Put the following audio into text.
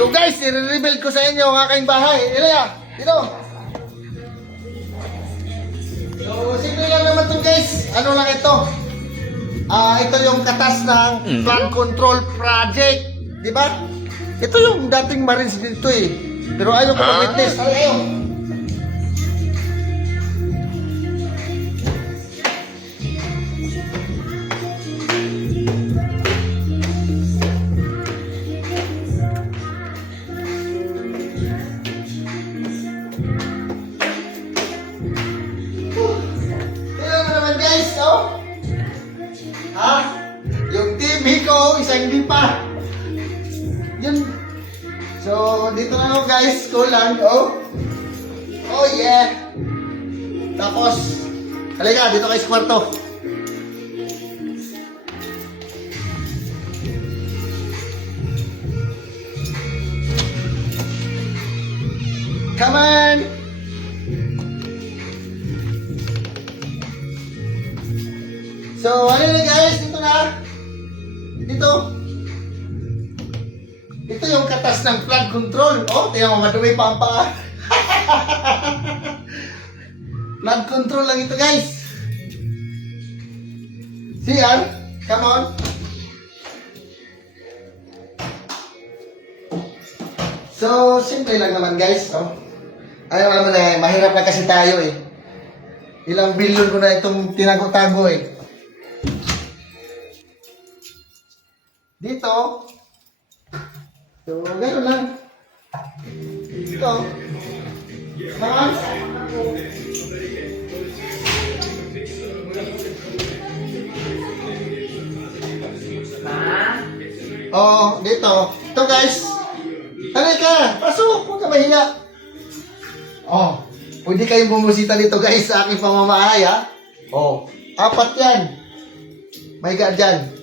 So guys, i-reveal ko sa inyo ang aking bahay. Ilaya, dito. So, simple lang naman to guys. Ano lang ito? Ito yung katas ng flood control project. Di ba? Ito yung dating Marines dito eh. Pero ayaw ko mag-witness. Ayaw. Tingnan mo naman guys, oh. Ha? Yung TV ko, isang hindi pa. Yun. So, dito na ako guys, kulang, oh. Oh yeah. Tapos, halika, dito kayo sa kwarto. Come on! So, ano na guys, dito na. Dito. Ito yung katas ng flood control. Oh, tingnan mo, madumi pa ang paa. Flood control lang ito guys. See yan? Come on. So, simple lang naman guys. Oh. Ano naman eh, mahirap na kasi tayo eh. Ilang bilyon ko na itong tinago-tago eh. Dito. So, gano'n lang. Dito. Mga. Oh, dito. Ito guys. Halika, pasok. Huwag ka mahiya. Oh, pwede kayong bumusita dito guys sa aking pamamahay ha. Oh, 4 yan. May God dyan.